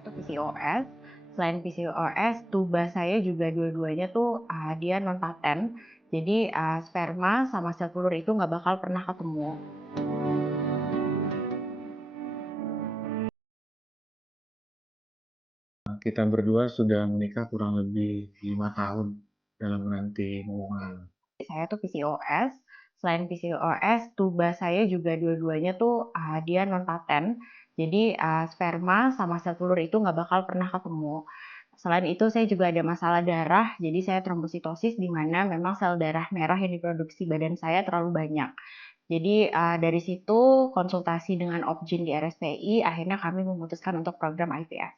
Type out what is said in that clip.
Saya tuh PCOS. Selain PCOS, tuba saya juga dua-duanya tuh dia non paten. Jadi sperma sama sel telur itu nggak bakal pernah ketemu. Kita berdua sudah menikah kurang lebih 5 tahun dalam menanti momongan. Saya tuh PCOS. Selain PCOS, tuba saya juga dua-duanya tuh dia non paten. Jadi sperma sama sel telur itu nggak bakal pernah ketemu. Selain itu saya juga ada masalah darah, jadi saya trombositosis di mana memang sel darah merah yang diproduksi badan saya terlalu banyak. Jadi dari situ konsultasi dengan Opjin di RSPI, akhirnya kami memutuskan untuk program IVF.